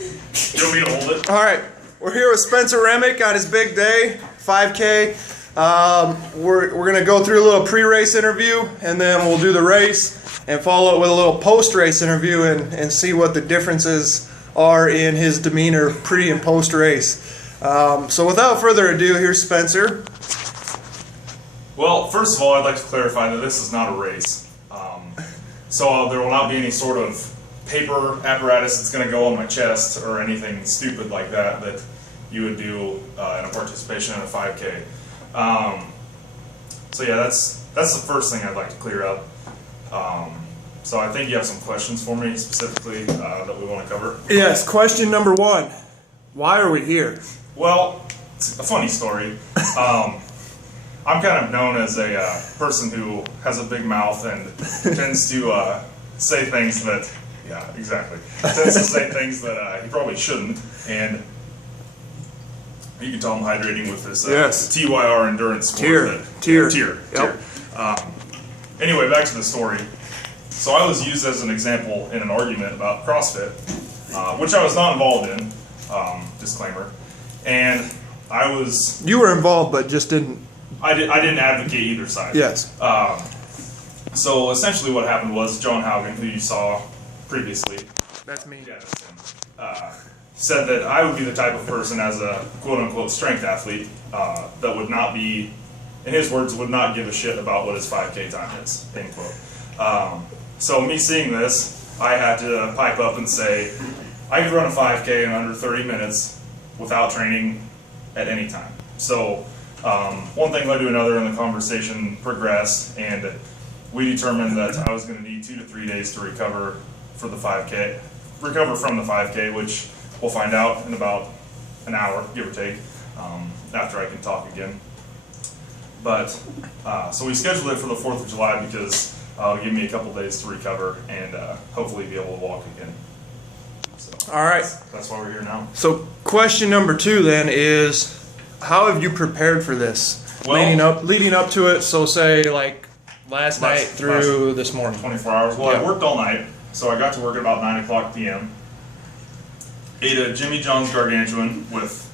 You want me to hold it? All right, we're here with Spencer Remick on his big day, 5K. We're gonna go through a little pre-race interview, and then we'll do the race and follow it with a little post-race interview and see what the differences are in his demeanor pre and post-race. So without further ado, here's Spencer. Well, first of all, I'd like to clarify that this is not a race. So there will not be any sort of paper apparatus that's going to go on my chest or anything stupid like that that you would do in a participation in a 5K. So yeah, that's the first thing I'd like to clear up. So I think you have some questions for me specifically that we want to cover. Yes, question number one. Why are we here? Well, it's a funny story. I'm kind of known as a person who has a big mouth and tends to say things that, yeah, exactly. Tends to say things that he probably shouldn't. And you can tell I'm hydrating with this yes. TYR endurance Tier. Tier. Anyway, back to the story. So I was used as an example in an argument about CrossFit, which I was not involved in. Disclaimer. And I was. You were involved, but just didn't. I didn't advocate either side. Yes. So essentially, what happened was John Haugen, who you saw previously, That's me. yeah, that's him, said that I would be the type of person as a quote-unquote strength athlete that would not be, in his words, would not give a shit about what his 5K time is, end quote. So me seeing this, I had to pipe up and say, I could run a 5K in under 30 minutes without training at any time. So one thing led to another, and the conversation progressed, and we determined that I was going to need 2 to 3 days to recover for the 5K, recover from the 5K, which we'll find out in about an hour, give or take, after I can talk again. But so we scheduled it for the 4th of July because it'll give me a couple days to recover and hopefully be able to walk again. So All right. that's why we're here now. So question number two then is, how have you prepared for this? Well, leading up to it, so say like last night through this morning. 24 hours. Well, Yeah. I worked all night, so I got to work at about 9 o'clock p.m. Ate a Jimmy John's gargantuan with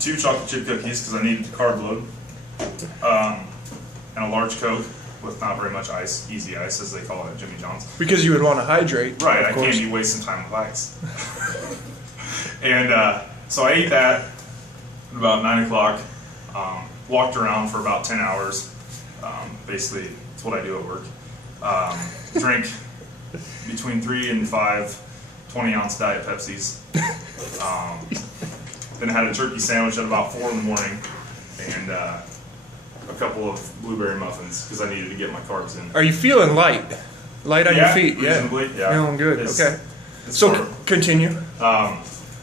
2 chocolate chip cookies because I needed the carb load, and a large Coke with not very much ice, easy ice as they call it at Jimmy John's. Because you would want to hydrate. Right, of I course. can't be wasting time with ice. And so I ate that at about 9 o'clock, walked around for about 10 hours. Basically, that's what I do at work. Drink between 3 and 5 20-ounce Diet Pepsis. Then had a turkey sandwich at about 4 in the morning, and a couple of blueberry muffins because I needed to get my carbs in. Are you feeling light? Light on your feet? Reasonably, yeah. Feeling good. Okay. It's So sort of- continue.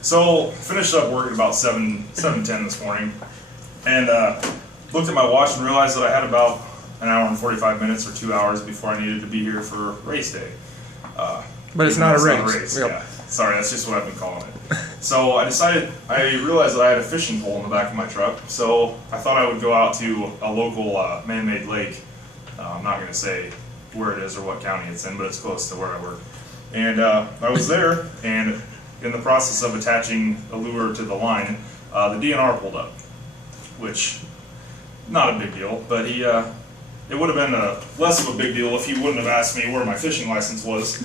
So finished up work at about 7:10 this morning, and looked at my watch and realized that I had about an hour and 45 minutes or 2 hours before I needed to be here for race day. But it's even not though a it's not race. Yeah. Yep. Sorry, that's just what I've been calling it. So I realized that I had a fishing pole in the back of my truck, so I thought I would go out to a local man-made lake. I'm not going to say where it is or what county it's in, but it's close to where I work. And I was there, and in the process of attaching a lure to the line, the DNR pulled up, which, not a big deal, but it would have been less of a big deal if he wouldn't have asked me where my fishing license was,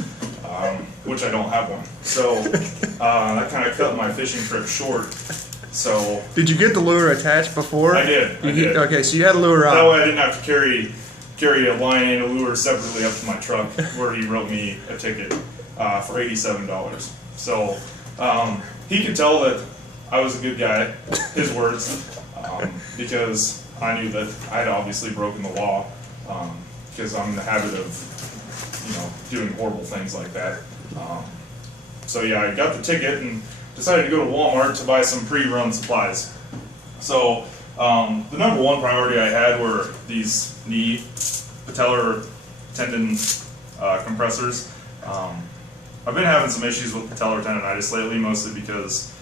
which I don't have one. So that kind of cut my fishing trip short. So Did you get the lure attached before? I did. Okay, so you had a lure on. That way I didn't have to carry a line and a lure separately up to my truck, where he wrote me a ticket for $87. So he could tell that I was a good guy, his words, because I knew that I had obviously broken the law, because I'm in the habit of, doing horrible things like that. So yeah, I got the ticket and decided to go to Walmart to buy some pre-run supplies. So the number one priority I had were these knee patellar tendon compressors. I've been having some issues with patellar tendonitis lately, mostly because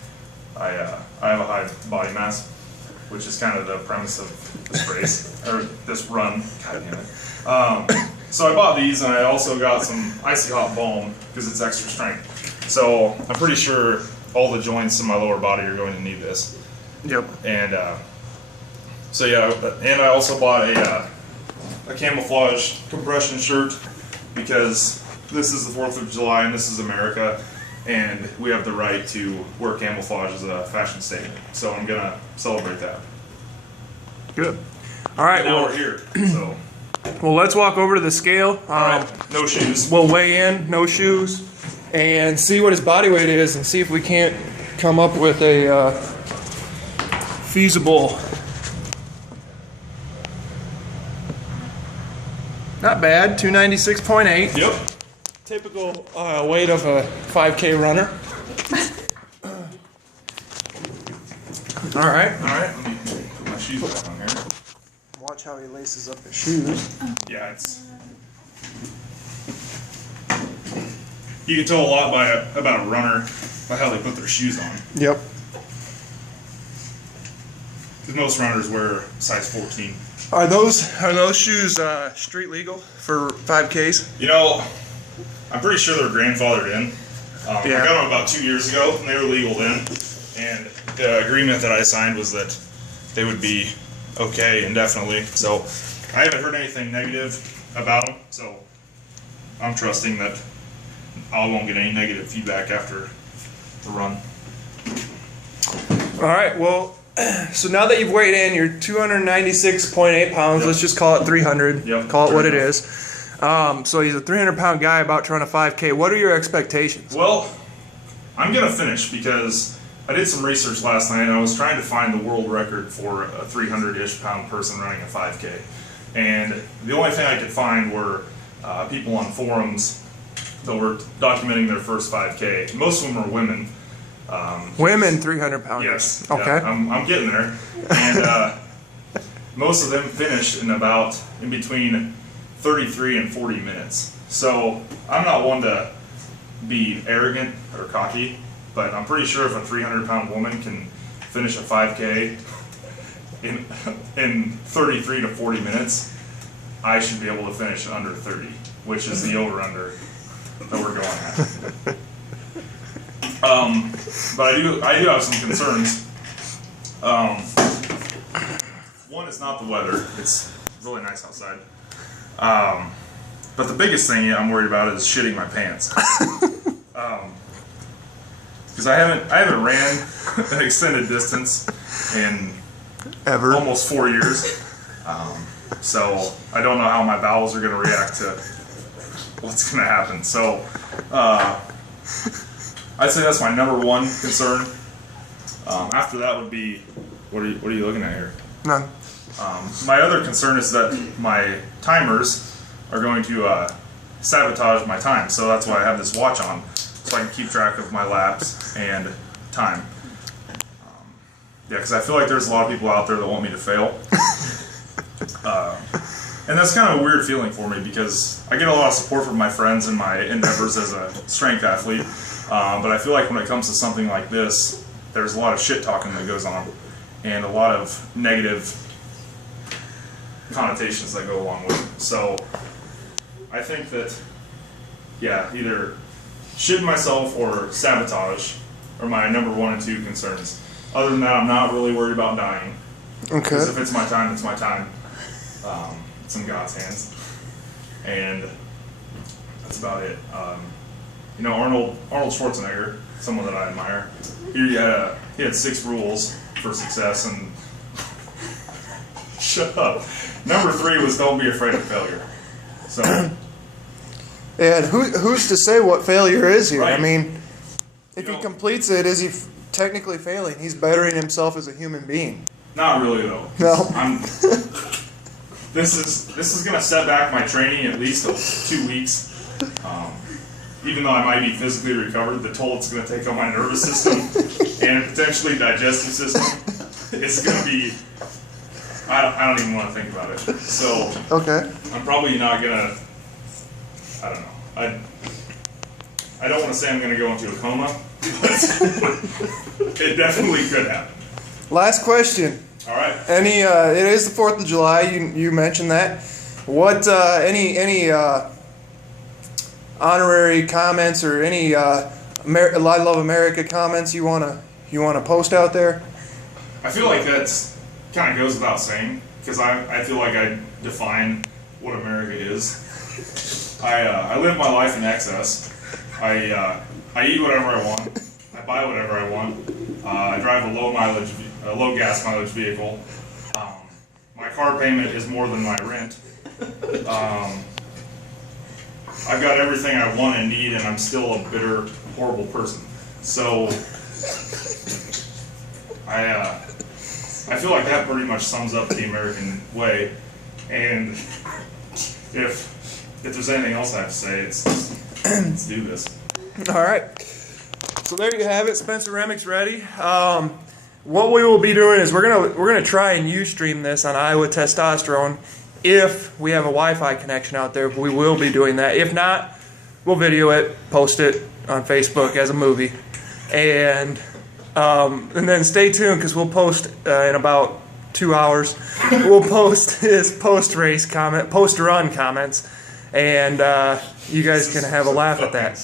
I have a high body mass, which is kind of the premise of this race, or this run. God damn it. So I bought these, and I also got some Icy Hot Balm because it's extra strength. So I'm pretty sure all the joints in my lower body are going to need this. Yep. And so yeah, and I also bought a camouflage compression shirt because this is the 4th of July and this is America, and we have the right to wear camouflage as a fashion statement. So I'm gonna celebrate that. Good. All right. And now Well, we're here. So well, let's walk over to the scale. all right, no shoes. We'll weigh in, no shoes, and see what his body weight is, and see if we can't come up with a feasible. Not bad, 296.8. Yep. Typical weight of a 5K runner. All right. All right. Let me put my shoes back on here. Watch how he laces up his shoes. Yeah, it's. You can tell a lot about a runner by how they put their shoes on. Yep. Because most runners wear size 14. Are those shoes street legal for 5Ks? You know, I'm pretty sure they're grandfathered in. I Yeah. got them about 2 years ago, and they were legal then. And the agreement that I signed was that they would be okay indefinitely. So I haven't heard anything negative about them. So I'm trusting that I won't get any negative feedback after the run. All right. Well, so now that you've weighed in, you're 296.8 pounds. Yep. Let's just call it 300. Yep, Call it what fair it enough. is. So he's a 300-pound guy about to run a 5K. What are your expectations? Well, I'm going to finish because I did some research last night and I was trying to find the world record for a 300-ish pound person running a 5K. And the only thing I could find were people on forums that were documenting their first 5K. Most of them are women. Women 300 pounds. Yes. Okay. Yeah, I'm getting there. And most of them finished in between 33 and 40 minutes. So I'm not one to be arrogant or cocky, but I'm pretty sure if a 300-pound woman can finish a 5K in 33 to 40 minutes, I should be able to finish in under 30, which is the over-under that we're going at. But I do have some concerns. One is not the weather; it's really nice outside. But the biggest thing I'm worried about is shitting my pants. Because I haven't ran an extended distance in Ever. almost 4 years. So I don't know how my bowels are going to react to what's going to happen. So I'd say that's my number one concern. After that would be, what are you looking at here? None. My other concern is that my timers are going to sabotage my time. So that's why I have this watch on, so I can keep track of my laps and time. Yeah, because I feel like there's a lot of people out there that want me to fail. And that's kind of a weird feeling for me because I get a lot of support from my friends in my endeavors as a strength athlete. But I feel like when it comes to something like this, there's a lot of shit talking that goes on and a lot of negative connotations that go along with it. So I think that, yeah, either shitting myself or sabotage are my number 1 and 2 concerns. Other than that, I'm not really worried about dying. Okay. Because if it's my time, it's my time. It's in God's hands. And that's about it. You know, Arnold Schwarzenegger, someone that I admire, he had 6 rules for success, and shut up. Number 3 was don't be afraid of failure. So, And who's to say what failure is here? Right. I mean, if You he know- completes it, is he technically failing? He's bettering himself as a human being. not really though. No. This is gonna set back my training at least 2 weeks. Even though I might be physically recovered, the toll it's gonna take on my nervous system and potentially digestive system, it's gonna be. I don't even want to think about it. So Okay. I'm probably not gonna. I don't know. I don't want to say I'm gonna go into a coma, but it definitely could happen. Last question. All right. It is the 4th of July. You mentioned that. What any honorary comments or any I Love America comments you wanna post out there? I feel like that's kind of goes without saying, because I feel like I define what America is. I live my life in excess. I eat whatever I want. I buy whatever I want. I drive a low gas mileage vehicle. My car payment is more than my rent. I've got everything I want and need, and I'm still a bitter, horrible person. So I feel like that pretty much sums up the American way. And if there's anything else I have to say, let's do this. All right. So there you have it. Spencer Remick's ready. What we will be doing is we're gonna try and Ustream this on Iowa Testosterone. If we have a Wi-Fi connection out there, we will be doing that. If not, we'll video it, post it on Facebook as a movie, and then stay tuned because we'll post in about 2 hours. We'll post his post-run comments, and you guys can have a laugh at that.